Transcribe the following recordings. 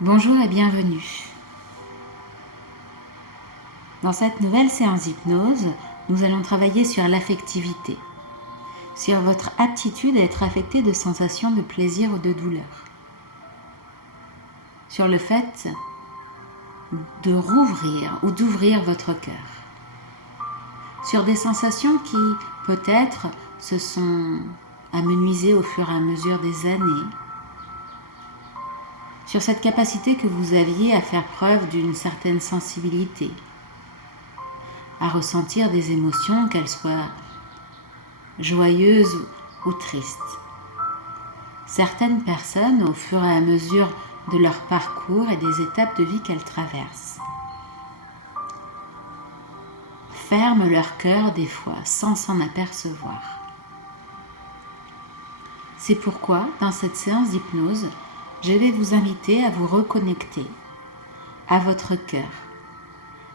Bonjour et bienvenue. Dans cette nouvelle séance d'hypnose, nous allons travailler sur l'affectivité, sur votre aptitude à être affecté de sensations de plaisir ou de douleur, sur le fait de rouvrir ou d'ouvrir votre cœur, sur des sensations qui, peut-être, se sont amenuisées au fur et à mesure des années, sur cette capacité que vous aviez à faire preuve d'une certaine sensibilité, à ressentir des émotions, qu'elles soient joyeuses ou tristes. Certaines personnes, au fur et à mesure de leur parcours et des étapes de vie qu'elles traversent, ferment leur cœur des fois sans s'en apercevoir. C'est pourquoi, dans cette séance d'hypnose, je vais vous inviter à vous reconnecter à votre cœur,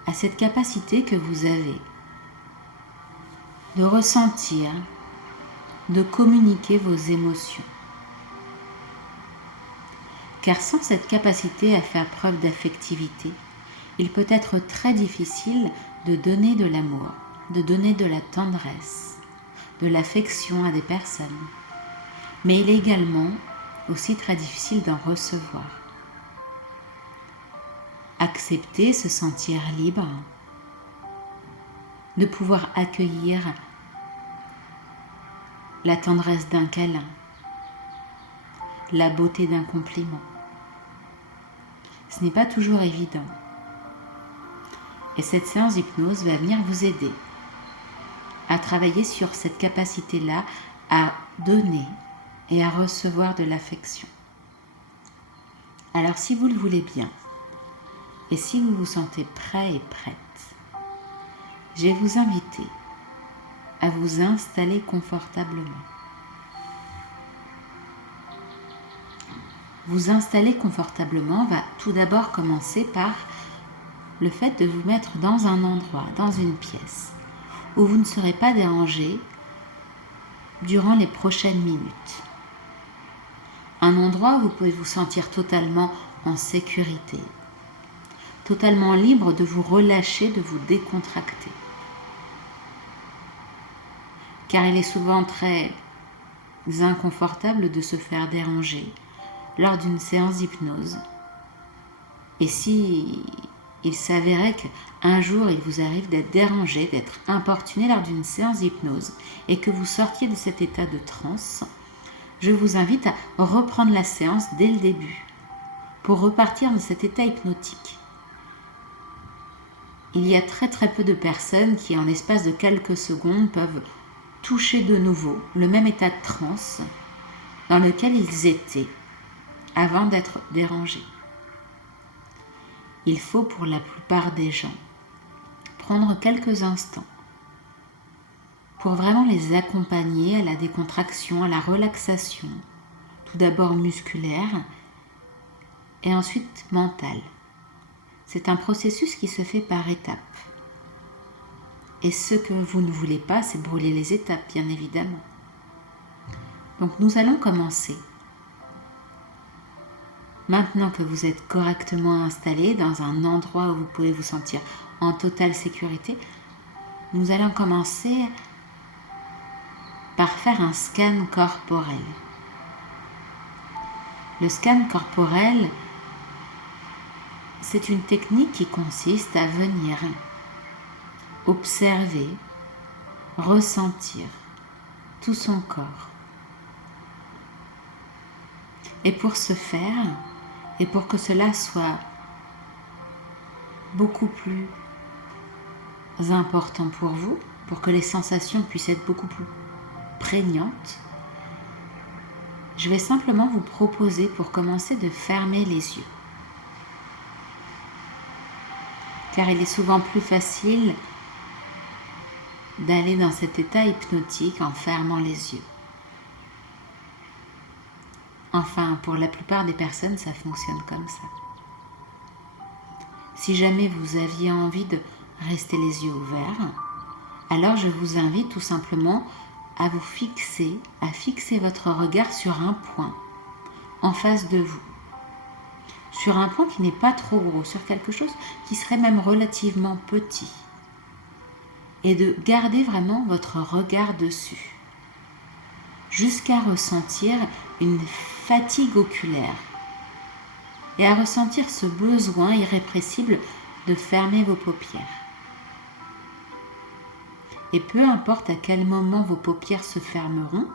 à cette capacité que vous avez de ressentir, de communiquer vos émotions. Car sans cette capacité à faire preuve d'affectivité, il peut être très difficile de donner de l'amour, de donner de la tendresse, de l'affection à des personnes. Mais il est également aussi très difficile d'en recevoir. Accepter, se sentir libre, de pouvoir accueillir la tendresse d'un câlin, la beauté d'un compliment. Ce n'est pas toujours évident. Et cette séance d'hypnose va venir vous aider à travailler sur cette capacité-là à donner et à recevoir de l'affection. Alors si vous le voulez bien, et si vous vous sentez prêt et prête, je vais vous inviter à vous installer confortablement. Vous installer confortablement va tout d'abord commencer par le fait de vous mettre dans un endroit, dans une pièce, où vous ne serez pas dérangé durant les prochaines minutes. Un endroit où vous pouvez vous sentir totalement en sécurité, totalement libre de vous relâcher, de vous décontracter. Car il est souvent très inconfortable de se faire déranger lors d'une séance d'hypnose. Et si il s'avérait qu'un jour il vous arrive d'être dérangé, d'être importuné lors d'une séance d'hypnose et que vous sortiez de cet état de transe, je vous invite à reprendre la séance dès le début pour repartir de cet état hypnotique. Il y a très peu de personnes qui, en l'espace de quelques secondes, peuvent toucher de nouveau le même état de transe dans lequel ils étaient avant d'être dérangés. Il faut pour la plupart des gens prendre quelques instants pour vraiment les accompagner à la décontraction, à la relaxation, tout d'abord musculaire et ensuite mentale. C'est un processus qui se fait par étapes. Et ce que vous ne voulez pas, c'est brûler les étapes, bien évidemment. Donc nous allons commencer. Maintenant que vous êtes correctement installé dans un endroit où vous pouvez vous sentir en totale sécurité, nous allons commencer par faire un scan corporel. Le scan corporel, c'est une technique qui consiste à venir observer, ressentir tout son corps. Et pour ce faire, et pour que cela soit beaucoup plus important pour vous, pour que les sensations puissent être beaucoup plus prégnantes, je vais simplement vous proposer pour commencer de fermer les yeux. Car il est souvent plus facile d'aller dans cet état hypnotique en fermant les yeux. Enfin, pour la plupart des personnes, ça fonctionne comme ça. Si jamais vous aviez envie de rester les yeux ouverts, alors je vous invite tout simplement à fixer votre regard sur un point en face de vous. sur un point qui n'est pas trop gros, sur quelque chose qui serait même relativement petit. Et de garder vraiment votre regard dessus, jusqu'à ressentir une fatigue oculaire et à ressentir ce besoin irrépressible de fermer vos paupières. Et peu importe à quel moment vos paupières se fermeront,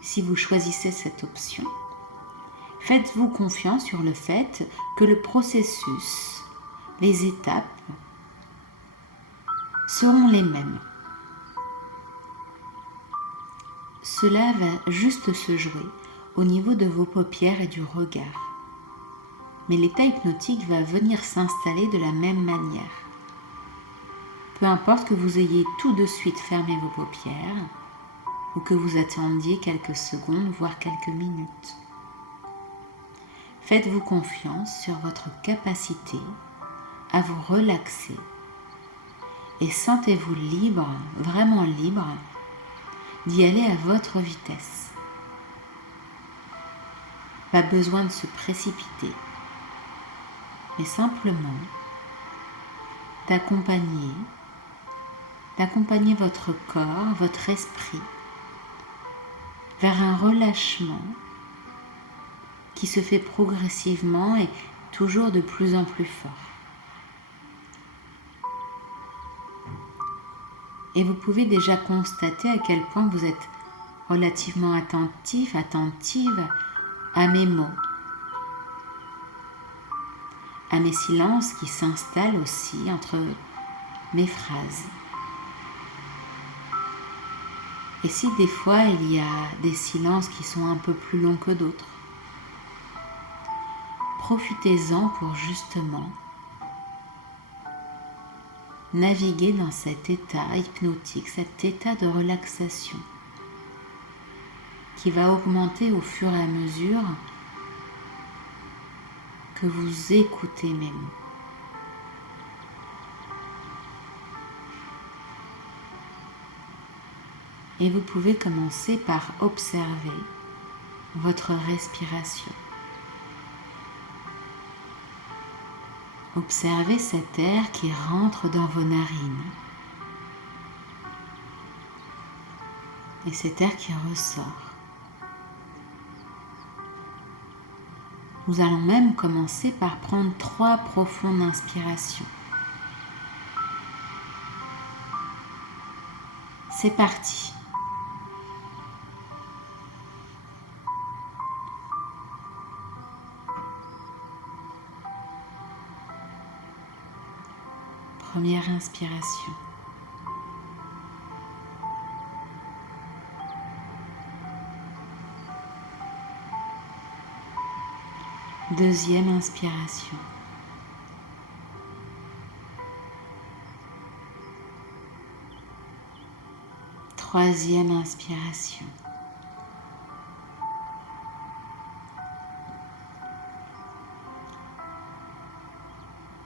si vous choisissez cette option, faites-vous confiance sur le fait que le processus, les étapes, seront les mêmes. Cela va juste se jouer au niveau de vos paupières et du regard. Mais l'état hypnotique va venir s'installer de la même manière. Peu importe que vous ayez tout de suite fermé vos paupières ou que vous attendiez quelques secondes, voire quelques minutes. Faites-vous confiance sur votre capacité à vous relaxer et sentez-vous libre, vraiment libre, d'y aller à votre vitesse. Pas besoin de se précipiter, mais simplement d'accompagner votre corps, votre esprit vers un relâchement qui se fait progressivement et toujours de plus en plus fort. Et vous pouvez déjà constater à quel point vous êtes relativement attentive à mes mots, à mes silences qui s'installent aussi entre mes phrases. Et si des fois il y a des silences qui sont un peu plus longs que d'autres, profitez-en pour justement naviguer dans cet état hypnotique, cet état de relaxation qui va augmenter au fur et à mesure que vous écoutez mes mots. Et vous pouvez commencer par observer votre respiration. Observez cet air qui rentre dans vos narines et cet air qui ressort. Nous allons même commencer par prendre 3 profondes inspirations. C'est parti. Première inspiration. Deuxième inspiration. Troisième inspiration.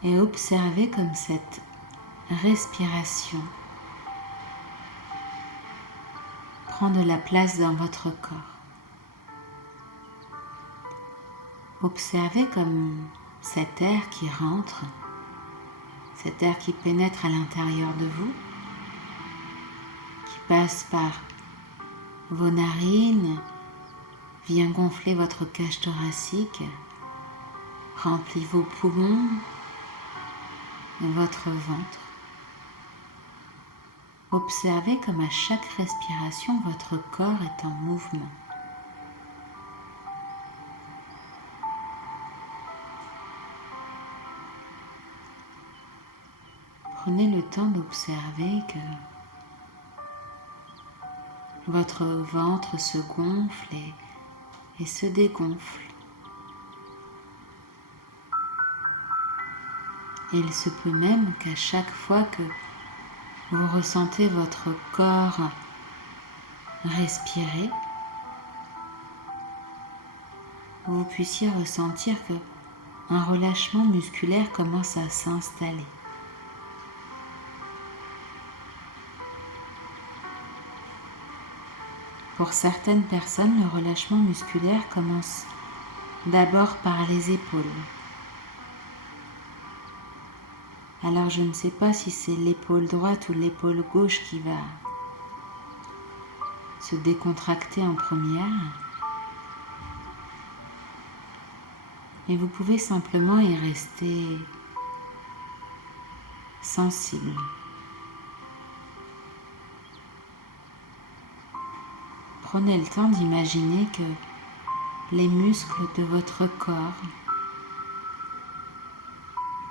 Et observez comme cette respiration prend de la place dans votre corps. Observez comme cet air qui rentre, cet air qui pénètre à l'intérieur de vous, qui passe par vos narines, vient gonfler votre cage thoracique, remplit vos poumons et votre ventre. Observez comme à chaque respiration, votre corps est en mouvement. Prenez le temps d'observer que votre ventre se gonfle et se dégonfle. Et il se peut même qu'à chaque fois que vous ressentez votre corps respirer, vous puissiez ressentir que un relâchement musculaire commence à s'installer. Pour certaines personnes, le relâchement musculaire commence d'abord par les épaules. Alors je ne sais pas si c'est l'épaule droite ou l'épaule gauche qui va se décontracter en première. Et vous pouvez simplement y rester sensible. Prenez le temps d'imaginer que les muscles de votre corps,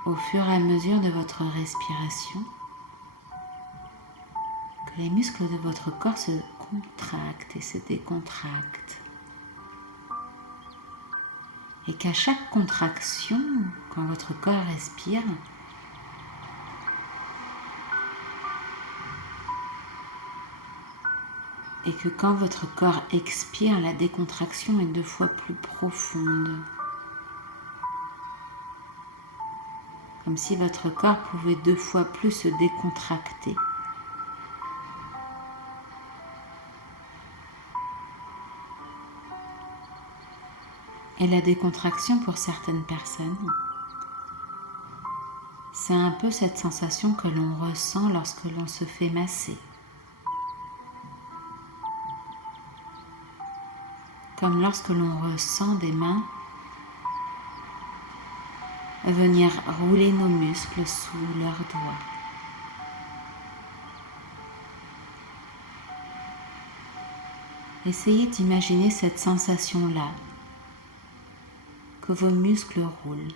au fur et à mesure de votre respiration, que les muscles de votre corps se contractent et se décontractent. Et qu'à chaque contraction, quand votre corps respire, et que quand votre corps expire, la décontraction est 2 fois plus profonde. Comme si votre corps pouvait 2 fois plus se décontracter. Et la décontraction pour certaines personnes, c'est un peu cette sensation que l'on ressent lorsque l'on se fait masser. Comme lorsque l'on ressent des mains venir rouler nos muscles sous leurs doigts. Essayez d'imaginer cette sensation-là, que vos muscles roulent.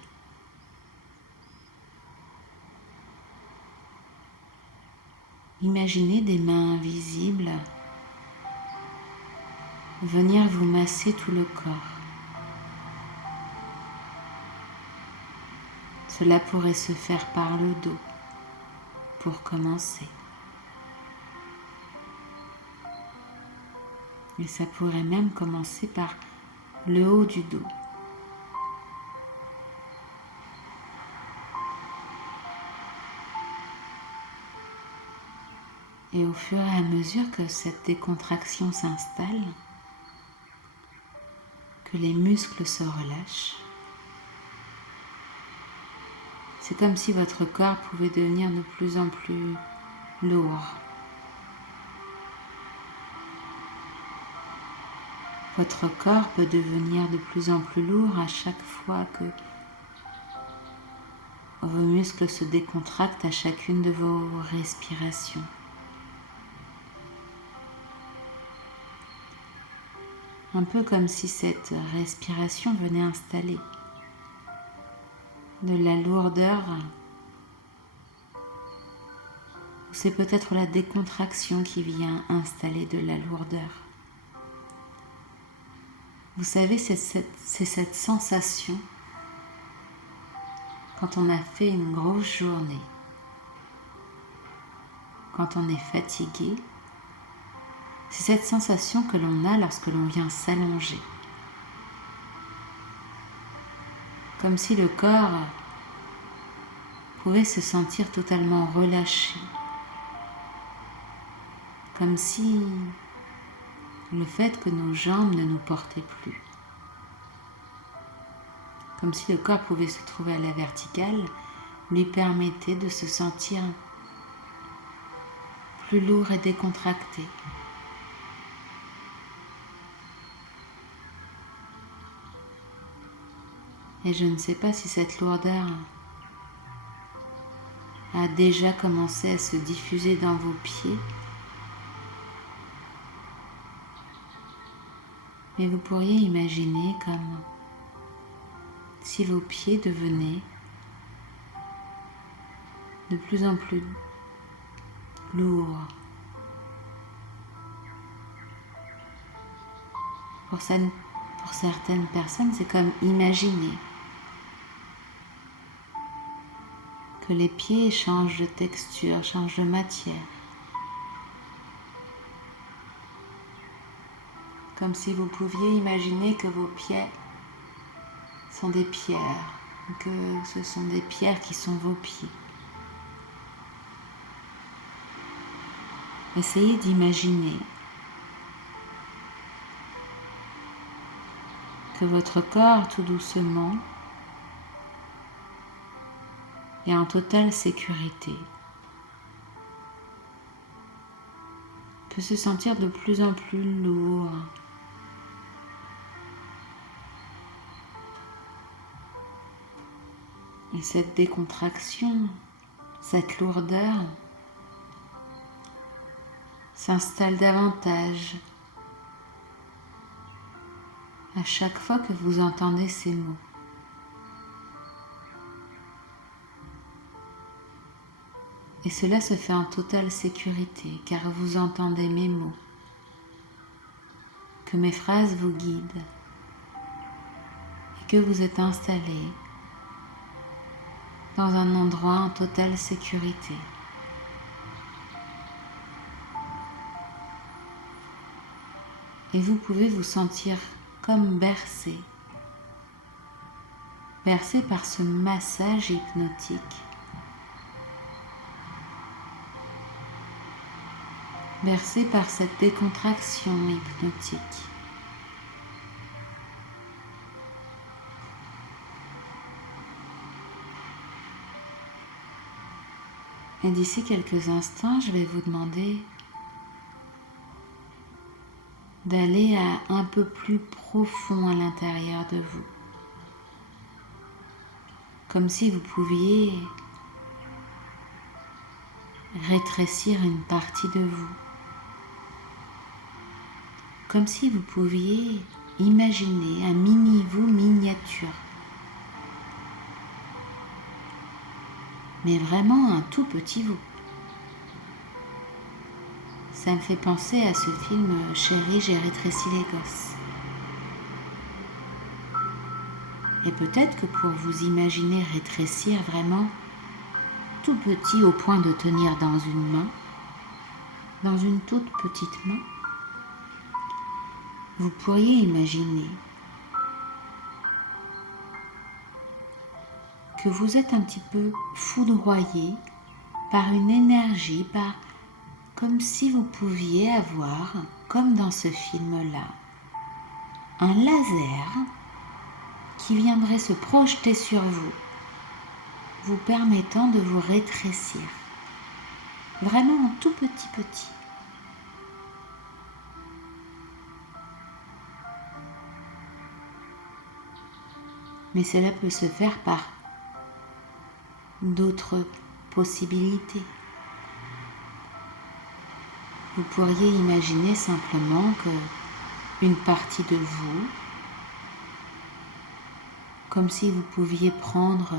Imaginez des mains invisibles venir vous masser tout le corps. Cela pourrait se faire par le dos, pour commencer. Et ça pourrait même commencer par le haut du dos. Et au fur et à mesure que cette décontraction s'installe, que les muscles se relâchent, c'est comme si votre corps pouvait devenir de plus en plus lourd. Votre corps peut devenir de plus en plus lourd à chaque fois que vos muscles se décontractent à chacune de vos respirations. Un peu comme si cette respiration venait installer de la lourdeur, ou c'est peut-être la décontraction qui vient installer de la lourdeur. Vous savez, c'est cette sensation quand on a fait une grosse journée, quand on est fatigué. C'est cette sensation que l'on a lorsque l'on vient s'allonger. Comme si le corps pouvait se sentir totalement relâché. Comme si le fait que nos jambes ne nous portaient plus. Comme si le corps pouvait se trouver à la verticale, lui permettait de se sentir plus lourd et décontracté. Et je ne sais pas si cette lourdeur a déjà commencé à se diffuser dans vos pieds. Mais vous pourriez imaginer comme si vos pieds devenaient de plus en plus lourds. Pour certaines personnes, c'est comme imaginer que les pieds changent de texture, changent de matière. Comme si vous pouviez imaginer que vos pieds sont des pierres, que ce sont des pierres qui sont vos pieds. Essayez d'imaginer que votre corps, tout doucement, et en totale sécurité, peut se sentir de plus en plus lourd. Et cette décontraction, cette lourdeur s'installe davantage à chaque fois que vous entendez ces mots. Et cela se fait en totale sécurité car vous entendez mes mots, que mes phrases vous guident et que vous êtes installé dans un endroit en totale sécurité. Et vous pouvez vous sentir comme bercé par ce massage hypnotique. Bercé par cette décontraction hypnotique. Et d'ici quelques instants, je vais vous demander d'aller un peu plus profond à l'intérieur de vous. Comme si vous pouviez rétrécir une partie de vous. Comme si vous pouviez imaginer un mini-vous miniature. Mais vraiment un tout petit vous. Ça me fait penser à ce film « Chérie, j'ai rétréci les gosses ». Et peut-être que pour vous imaginer rétrécir vraiment tout petit au point de tenir dans une main, dans une toute petite main, vous pourriez imaginer que vous êtes un petit peu foudroyé par une énergie, comme si vous pouviez avoir, comme dans ce film-là, un laser qui viendrait se projeter sur vous, vous permettant de vous rétrécir, vraiment en tout petit. Mais cela peut se faire par d'autres possibilités. Vous pourriez imaginer simplement que une partie de vous, comme si vous pouviez prendre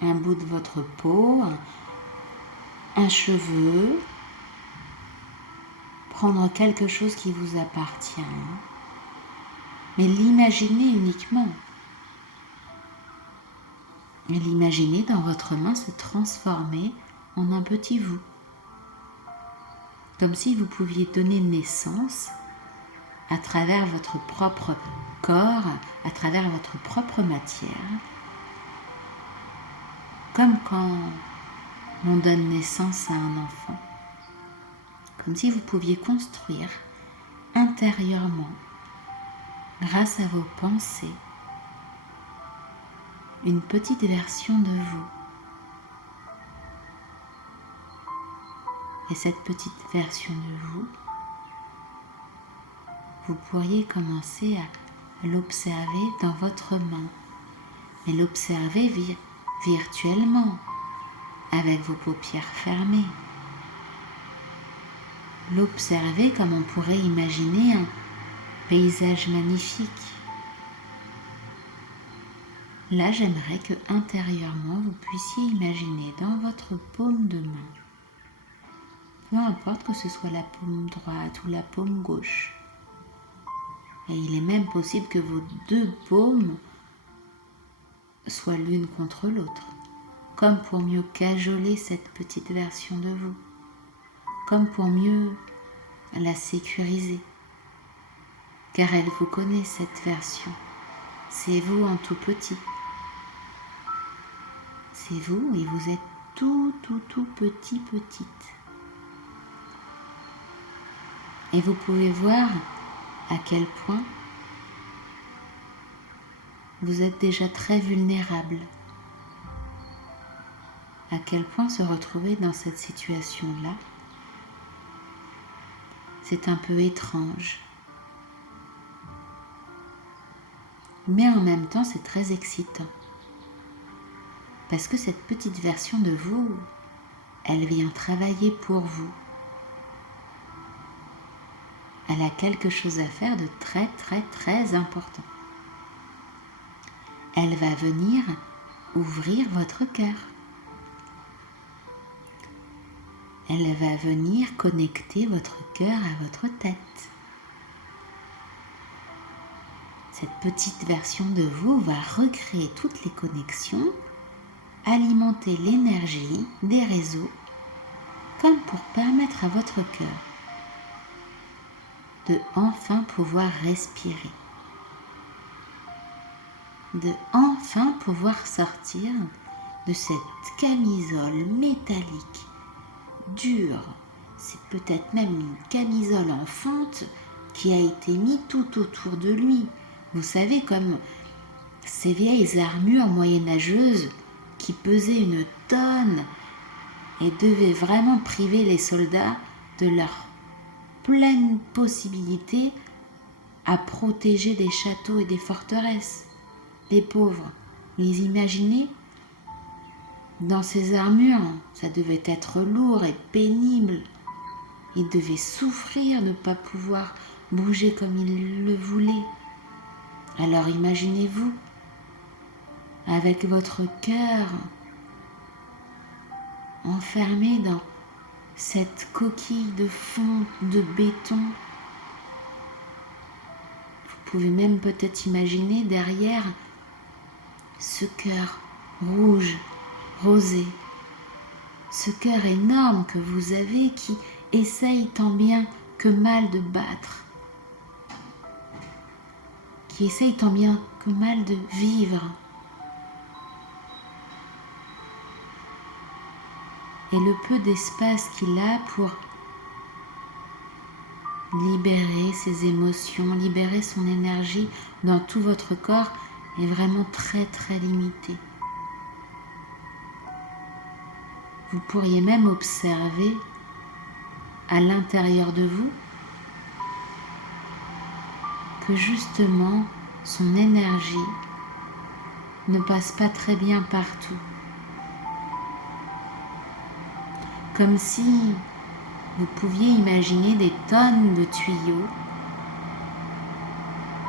un bout de votre peau, un cheveu, prendre quelque chose qui vous appartient, mais l'imaginer uniquement. Et l'imaginer dans votre main se transformer en un petit vous. Comme si vous pouviez donner naissance à travers votre propre corps, à travers votre propre matière, comme quand on donne naissance à un enfant. Comme si vous pouviez construire intérieurement, grâce à vos pensées, une petite version de vous. Et cette petite version de vous, vous pourriez commencer à l'observer dans votre main, mais l'observer virtuellement, avec vos paupières fermées. L'observer comme on pourrait imaginer un paysage magnifique. Là, j'aimerais que intérieurement, vous puissiez imaginer dans votre paume de main, peu importe que ce soit la paume droite ou la paume gauche, et il est même possible que vos deux paumes soient l'une contre l'autre, comme pour mieux cajoler cette petite version de vous, comme pour mieux la sécuriser, car elle vous connaît cette version, c'est vous en tout petit. C'est vous et vous êtes tout petite. Et vous pouvez voir à quel point vous êtes déjà très vulnérable. à quel point se retrouver dans cette situation-là, c'est un peu étrange. Mais en même temps, c'est très excitant. Parce que cette petite version de vous, elle vient travailler pour vous. Elle a quelque chose à faire de très très très important. Elle va venir ouvrir votre cœur. Elle va venir connecter votre cœur à votre tête. Cette petite version de vous va recréer toutes les connexions, alimenter l'énergie des réseaux, comme pour permettre à votre cœur de enfin pouvoir respirer, de enfin pouvoir sortir de cette camisole métallique, dure. C'est peut-être même une camisole en fonte qui a été mise tout autour de lui. Vous savez, comme ces vieilles armures moyenâgeuses qui pesaient une tonne et devaient vraiment priver les soldats de leur pleine possibilité à protéger des châteaux et des forteresses. Les pauvres, vous les imaginez? Dans ces armures, ça devait être lourd et pénible. Ils devaient souffrir de ne pas pouvoir bouger comme ils le voulaient. Alors imaginez-vous, avec votre cœur enfermé dans cette coquille de fonte de béton. Vous pouvez même peut-être imaginer derrière ce cœur rouge, rosé, ce cœur énorme que vous avez qui essaye tant bien que mal de battre, qui essaye tant bien que mal de vivre. Et le peu d'espace qu'il a pour libérer ses émotions, libérer son énergie dans tout votre corps est vraiment très très limité. Vous pourriez même observer à l'intérieur de vous que justement son énergie ne passe pas très bien partout. Comme si vous pouviez imaginer des tonnes de tuyaux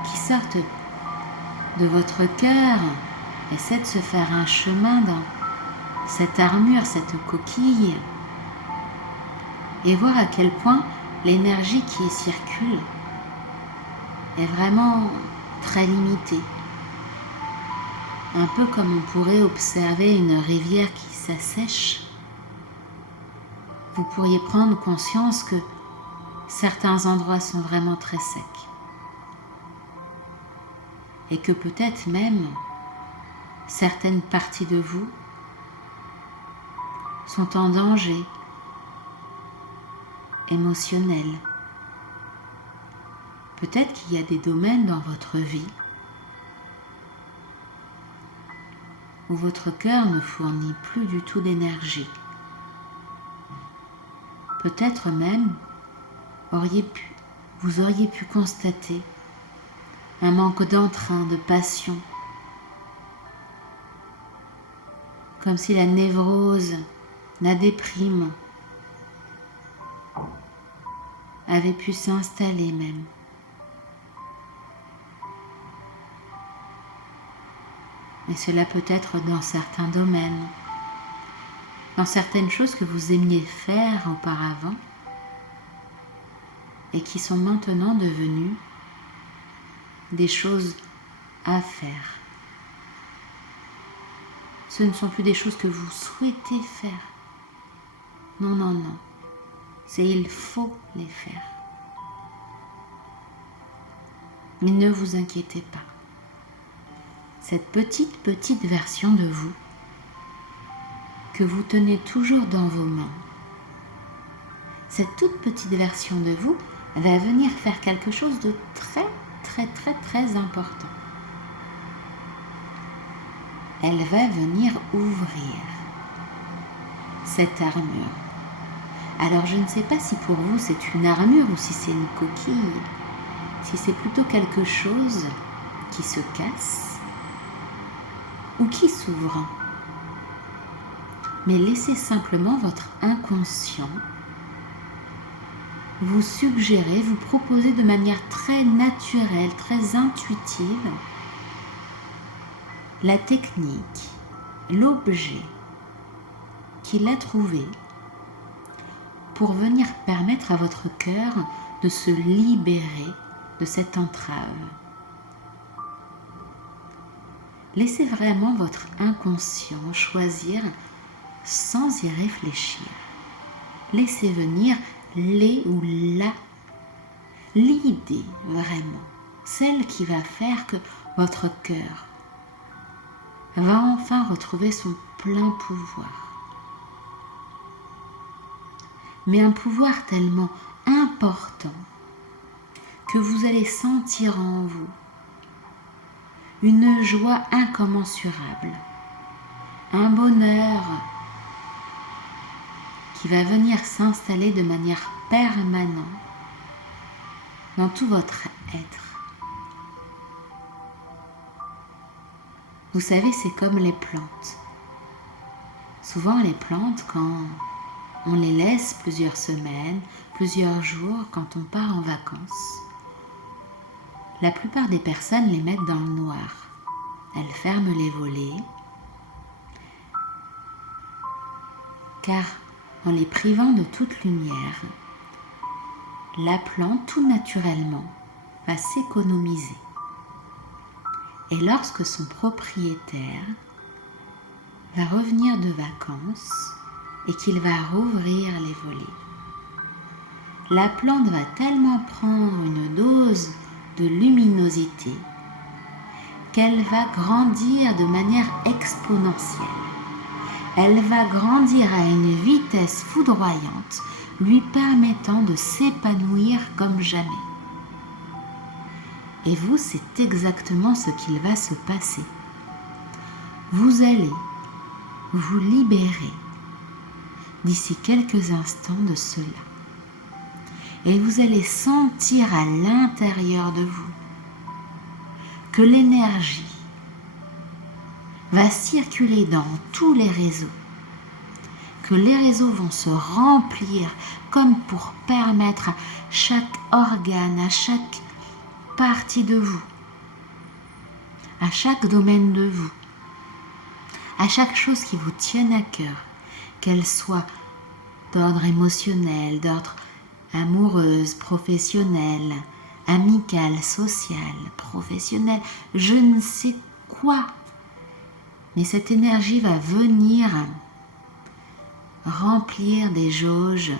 qui sortent de votre cœur, essaient de se faire un chemin dans cette armure, cette coquille, et voir à quel point l'énergie qui y circule est vraiment très limitée. Un peu comme on pourrait observer une rivière qui s'assèche. Vous pourriez prendre conscience que certains endroits sont vraiment très secs et que peut-être même certaines parties de vous sont en danger émotionnel. Peut-être qu'il y a des domaines dans votre vie où votre cœur ne fournit plus du tout d'énergie. Peut-être même vous auriez pu constater un manque d'entrain, de passion, comme si la névrose, la déprime avait pu s'installer même. Et cela peut être dans certains domaines, dans certaines choses que vous aimiez faire auparavant et qui sont maintenant devenues des choses à faire. Ce ne sont plus des choses que vous souhaitez faire. Non, non, non. C'est il faut les faire. Mais ne vous inquiétez pas. Cette petite version de vous que vous tenez toujours dans vos mains, cette toute petite version de vous va venir faire quelque chose de très, très, très, très important. Elle va venir ouvrir cette armure. Alors je ne sais pas si pour vous c'est une armure ou si c'est une coquille, si c'est plutôt quelque chose qui se casse ou qui s'ouvre. Mais laissez simplement votre inconscient vous suggérer, vous proposer de manière très naturelle, très intuitive, la technique, l'objet qu'il a trouvé pour venir permettre à votre cœur de se libérer de cette entrave. Laissez vraiment votre inconscient choisir sans y réfléchir. Laissez venir les ou la, l'idée vraiment, celle qui va faire que votre cœur va enfin retrouver son plein pouvoir. Mais un pouvoir tellement important que vous allez sentir en vous une joie incommensurable, un bonheur qui va venir s'installer de manière permanente dans tout votre être. Vous savez, c'est comme les plantes. Souvent les plantes, quand on les laisse plusieurs semaines, plusieurs jours, quand on part en vacances, la plupart des personnes les mettent dans le noir. Elles ferment les volets, car en les privant de toute lumière, la plante tout naturellement va s'économiser. Et lorsque son propriétaire va revenir de vacances et qu'il va rouvrir les volets, la plante va tellement prendre une dose de luminosité qu'elle va grandir de manière exponentielle. Elle va grandir à une vitesse foudroyante, lui permettant de s'épanouir comme jamais. Et vous, c'est exactement ce qu'il va se passer. Vous allez vous libérer d'ici quelques instants de cela. Et vous allez sentir à l'intérieur de vous que l'énergie va circuler dans tous les réseaux, que les réseaux vont se remplir comme pour permettre à chaque organe, à chaque partie de vous, à chaque domaine de vous, à chaque chose qui vous tienne à cœur, qu'elle soit d'ordre émotionnel, d'ordre amoureuse, professionnelle, amicale, sociale, professionnelle, je ne sais quoi. Mais cette énergie va venir remplir des jauges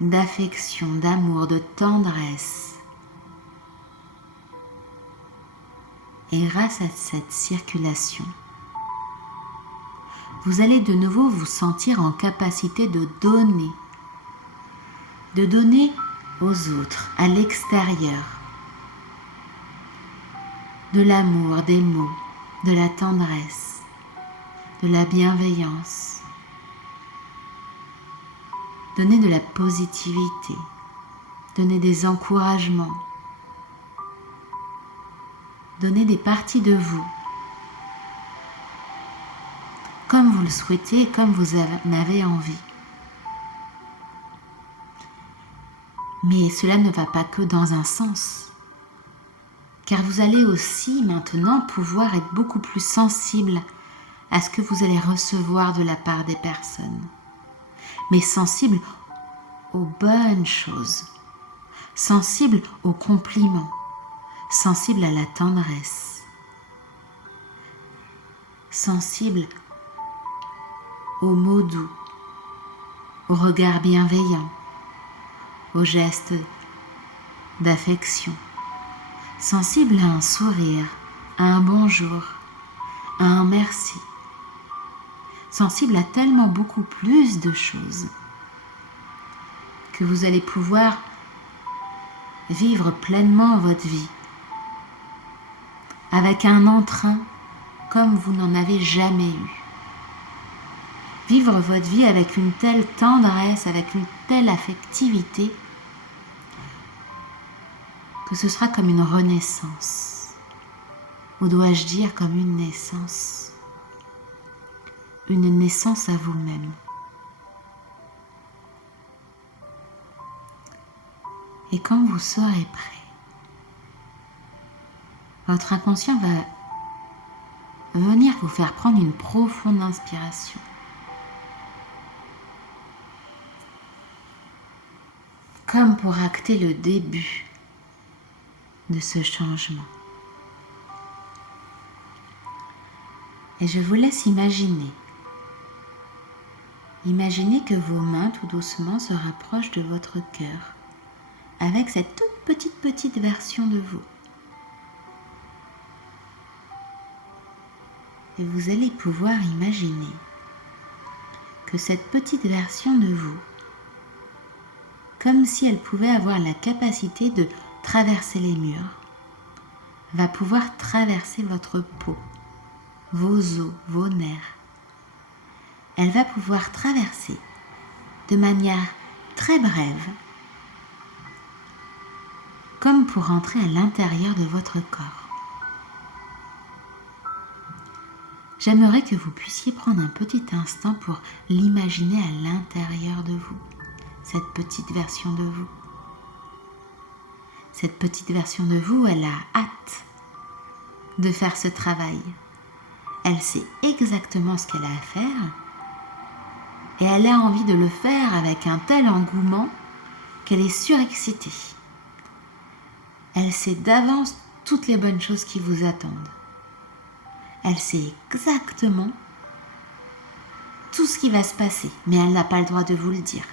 d'affection, d'amour, de tendresse. Et grâce à cette circulation, vous allez de nouveau vous sentir en capacité de donner aux autres, à l'extérieur, de l'amour, des mots, de la tendresse, de la bienveillance. Donner de la positivité, donner des encouragements, donner des parties de vous, comme vous le souhaitez, comme vous en avez envie. Mais cela ne va pas que dans un sens, car vous allez aussi maintenant pouvoir être beaucoup plus sensible à ce que vous allez recevoir de la part des personnes, mais sensible aux bonnes choses, sensible aux compliments, sensible à la tendresse, sensible aux mots doux, aux regards bienveillants, aux gestes d'affection, sensible à un sourire, à un bonjour, à un merci, sensible à tellement beaucoup plus de choses que vous allez pouvoir vivre pleinement votre vie avec un entrain comme vous n'en avez jamais eu. vivre votre vie avec une telle tendresse, avec une telle affectivité, que ce sera comme une renaissance, ou dois-je dire comme une naissance à vous-même. Et quand vous serez prêt, votre inconscient va venir vous faire prendre une profonde inspiration. Comme pour acter le début de ce changement. Et je vous laisse imaginer. Imaginez que vos mains tout doucement se rapprochent de votre cœur avec cette toute petite version de vous. Et vous allez pouvoir imaginer que cette petite version de vous, comme si elle pouvait avoir la capacité de traverser les murs, va pouvoir traverser votre peau, vos os, vos nerfs. Elle va pouvoir traverser de manière très brève, comme pour entrer à l'intérieur de votre corps. J'aimerais que vous puissiez prendre un petit instant pour l'imaginer à l'intérieur de vous, cette petite version de vous. Cette petite version de vous, elle a hâte de faire ce travail. Elle sait exactement ce qu'elle a à faire et elle a envie de le faire avec un tel engouement qu'elle est surexcitée. Elle sait d'avance toutes les bonnes choses qui vous attendent. Elle sait exactement tout ce qui va se passer, mais elle n'a pas le droit de vous le dire.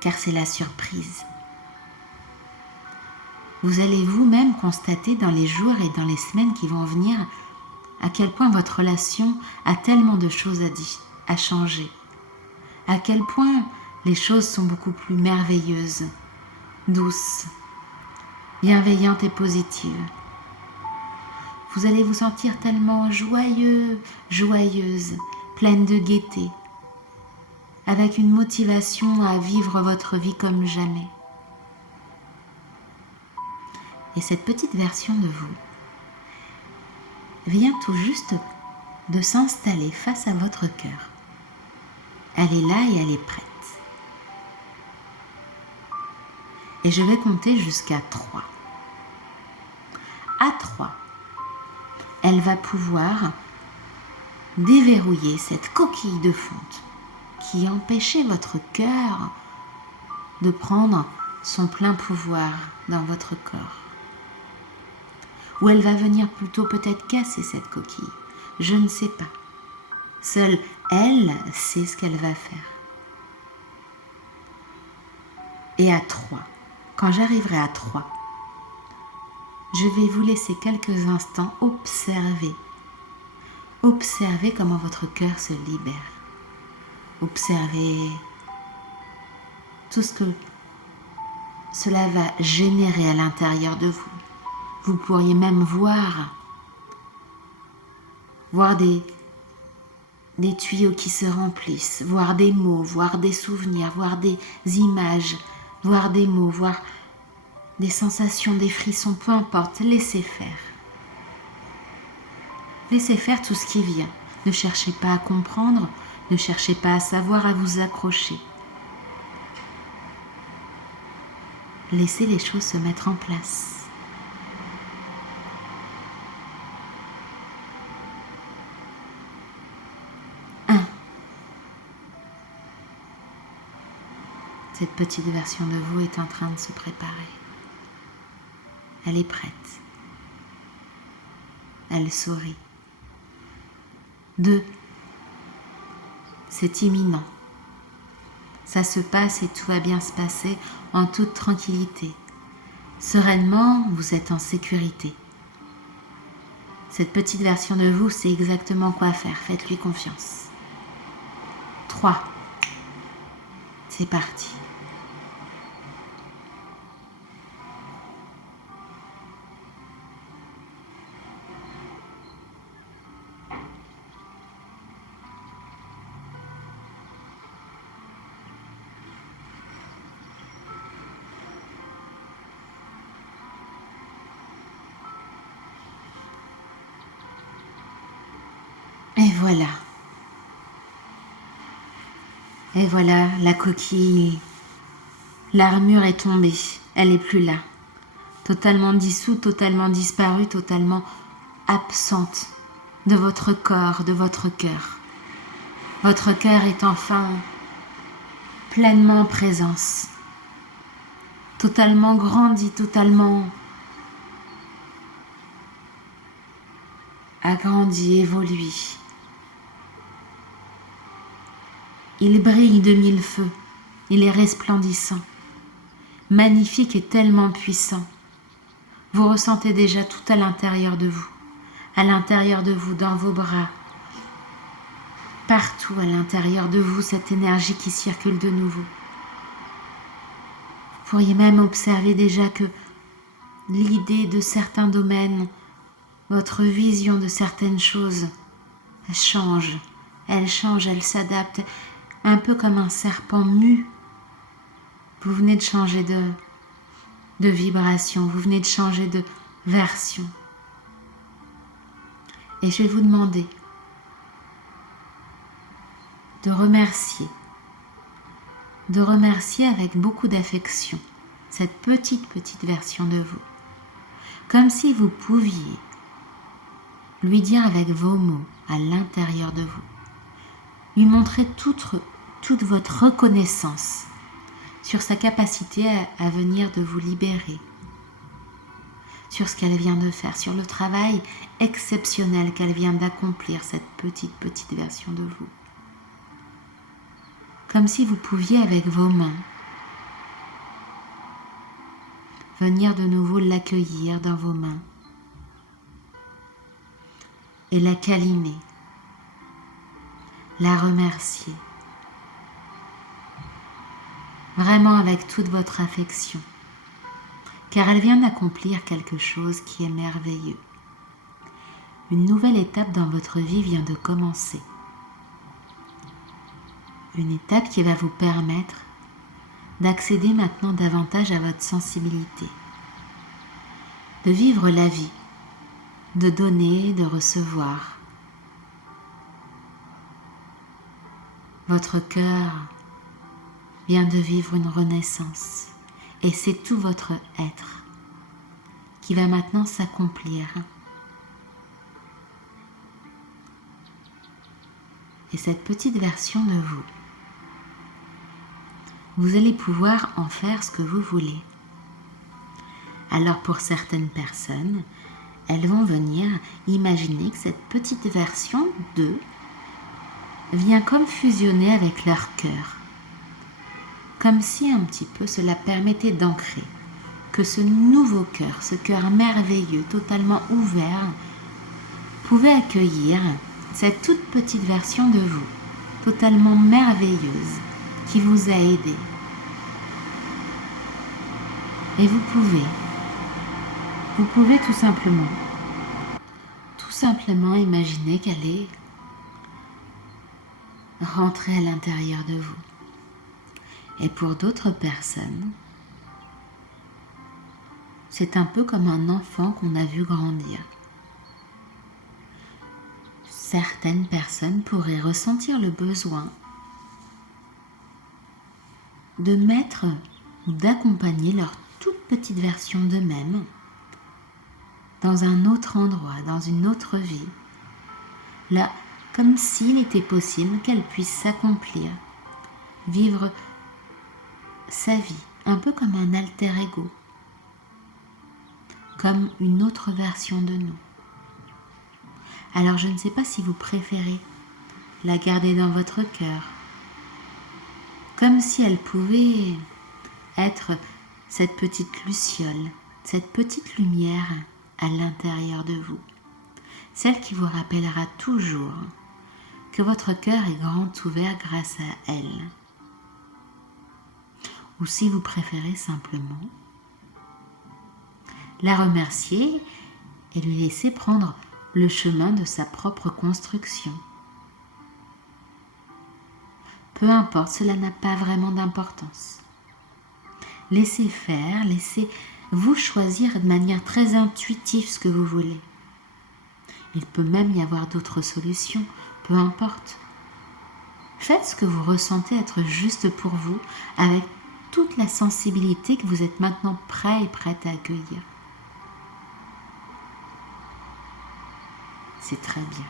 Car c'est la surprise. Vous allez vous-même constater dans les jours et dans les semaines qui vont venir à quel point votre relation a tellement de choses à changer. À quel point les choses sont beaucoup plus merveilleuses, douces, bienveillantes et positives. Vous allez vous sentir tellement joyeux, joyeuse, pleine de gaieté, avec une motivation à vivre votre vie comme jamais. Et cette petite version de vous vient tout juste de s'installer face à votre cœur. Elle est là et elle est prête. Et je vais compter jusqu'à 3. À 3, elle va pouvoir déverrouiller cette coquille de fonte qui empêchait votre cœur de prendre son plein pouvoir dans votre corps. Ou elle va venir plutôt peut-être casser cette coquille. Je ne sais pas. Seule elle sait ce qu'elle va faire. Et à 3, quand j'arriverai à 3, je vais vous laisser quelques instants observer. Observez comment votre cœur se libère. Observez tout ce que cela va générer à l'intérieur de vous. Vous pourriez même voir des tuyaux qui se remplissent, voir des mots, voir des souvenirs, voir des images, voir des mots, voir des sensations, des frissons, peu importe, laissez faire. Laissez faire tout ce qui vient. Ne cherchez pas à comprendre, ne cherchez pas à savoir, à vous accrocher. Laissez les choses se mettre en place. Cette petite version de vous est en train de se préparer. Elle est prête. Elle sourit. 2, c'est imminent. Ça se passe et tout va bien se passer en toute tranquillité. Sereinement, vous êtes en sécurité. Cette petite version de vous sait exactement quoi faire. Faites-lui confiance. 3, c'est parti. Et voilà. Et voilà, la coquille, l'armure est tombée, elle n'est plus là. Totalement dissoute, totalement disparue, totalement absente de votre corps, de votre cœur. Votre cœur est enfin pleinement en présence, totalement grandi, totalement agrandi, évolué. Il brille de mille feux, il est resplendissant, magnifique et tellement puissant. Vous ressentez déjà tout à l'intérieur de vous, dans vos bras, partout à l'intérieur de vous, cette énergie qui circule de nouveau. Vous pourriez même observer déjà que l'idée de certains domaines, votre vision de certaines choses, elle change, elle s'adapte, un peu comme un serpent mu. Vous venez de changer de vibration, vous venez de changer de version. Et je vais vous demander de remercier avec beaucoup d'affection cette petite version de vous. Comme si vous pouviez lui dire avec vos mots à l'intérieur de vous, lui montrer toute votre reconnaissance sur sa capacité à venir de vous libérer, sur ce qu'elle vient de faire, sur le travail exceptionnel qu'elle vient d'accomplir, cette petite version de vous. Comme si vous pouviez avec vos mains venir de nouveau l'accueillir dans vos mains et la câliner, la remercier, vraiment avec toute votre affection, car elle vient d'accomplir quelque chose qui est merveilleux. Une nouvelle étape dans votre vie vient de commencer. Une étape qui va vous permettre d'accéder maintenant davantage à votre sensibilité, de vivre la vie, de donner, de recevoir. Votre cœur vient de vivre une renaissance et c'est tout votre être qui va maintenant s'accomplir. Et cette petite version de vous, vous allez pouvoir en faire ce que vous voulez. Alors pour certaines personnes, elles vont venir imaginer que cette petite version d'eux vient comme fusionner avec leur cœur. Comme si un petit peu cela permettait d'ancrer que ce nouveau cœur, ce cœur merveilleux, totalement ouvert, pouvait accueillir cette toute petite version de vous, totalement merveilleuse, qui vous a aidé. Et vous pouvez tout simplement imaginer qu'elle est rentrée à l'intérieur de vous. Et pour d'autres personnes, c'est un peu comme un enfant qu'on a vu grandir. Certaines personnes pourraient ressentir le besoin de mettre ou d'accompagner leur toute petite version d'eux-mêmes dans un autre endroit, dans une autre vie. Là, comme s'il était possible qu'elle puisse s'accomplir, vivre sa vie, un peu comme un alter ego, comme une autre version de nous. Alors je ne sais pas si vous préférez la garder dans votre cœur, comme si elle pouvait être cette petite luciole, cette petite lumière à l'intérieur de vous, celle qui vous rappellera toujours que votre cœur est grand ouvert grâce à elle. Ou si vous préférez simplement la remercier et lui laisser prendre le chemin de sa propre construction. Peu importe, cela n'a pas vraiment d'importance. Laissez faire, laissez-vous choisir de manière très intuitive ce que vous voulez. Il peut même y avoir d'autres solutions. peu importe. Faites ce que vous ressentez être juste pour vous avec toute la sensibilité que vous êtes maintenant prêt et prête à accueillir. C'est très bien,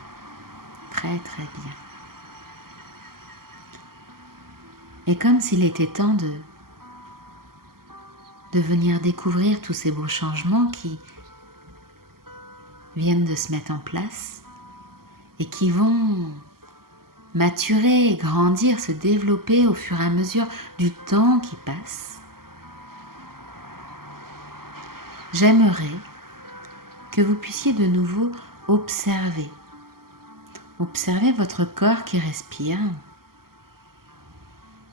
très très bien. Et comme s'il était temps de venir découvrir tous ces beaux changements qui viennent de se mettre en place et qui vont maturer, grandir, se développer au fur et à mesure du temps qui passe, j'aimerais que vous puissiez de nouveau observer votre corps qui respire,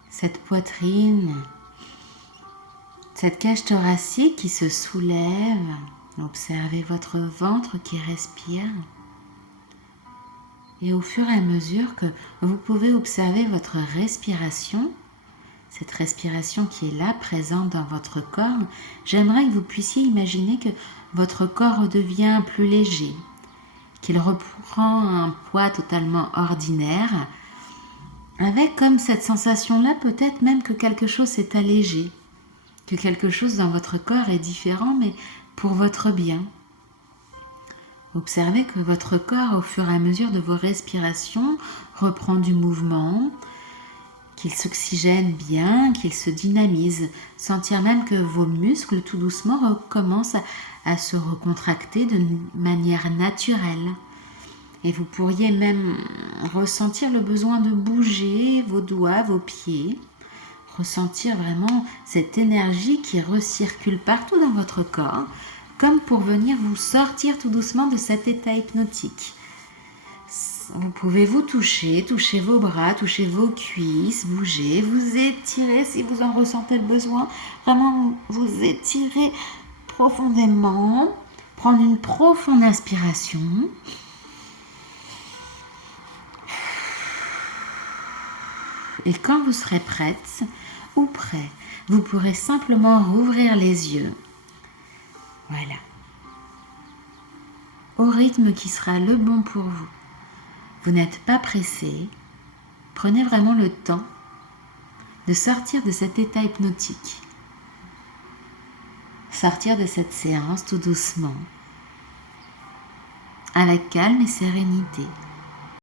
cette poitrine, cette cage thoracique qui se soulève. Observez votre ventre qui respire. Et au fur et à mesure que vous pouvez observer votre respiration, cette respiration qui est là, présente dans votre corps, j'aimerais que vous puissiez imaginer que votre corps redevient plus léger, qu'il reprend un poids totalement ordinaire, avec comme cette sensation-là peut-être même que quelque chose s'est allégé, que quelque chose dans votre corps est différent, mais pour votre bien. Observez que votre corps, au fur et à mesure de vos respirations, reprend du mouvement, qu'il s'oxygène bien, qu'il se dynamise. Sentir même que vos muscles, tout doucement, recommencent à se recontracter de manière naturelle. Et vous pourriez même ressentir le besoin de bouger vos doigts, vos pieds, ressentir vraiment cette énergie qui recircule partout dans votre corps, comme pour venir vous sortir tout doucement de cet état hypnotique. Vous pouvez vous toucher vos bras, toucher vos cuisses, bouger, vous étirer si vous en ressentez le besoin. Vraiment vous étirer profondément, prendre une profonde inspiration. Et quand vous serez prête ou prêt, vous pourrez simplement rouvrir les yeux. Voilà. Au rythme qui sera le bon pour vous. Vous n'êtes pas pressé. Prenez vraiment le temps de sortir de cet état hypnotique. Sortir de cette séance tout doucement, avec calme et sérénité.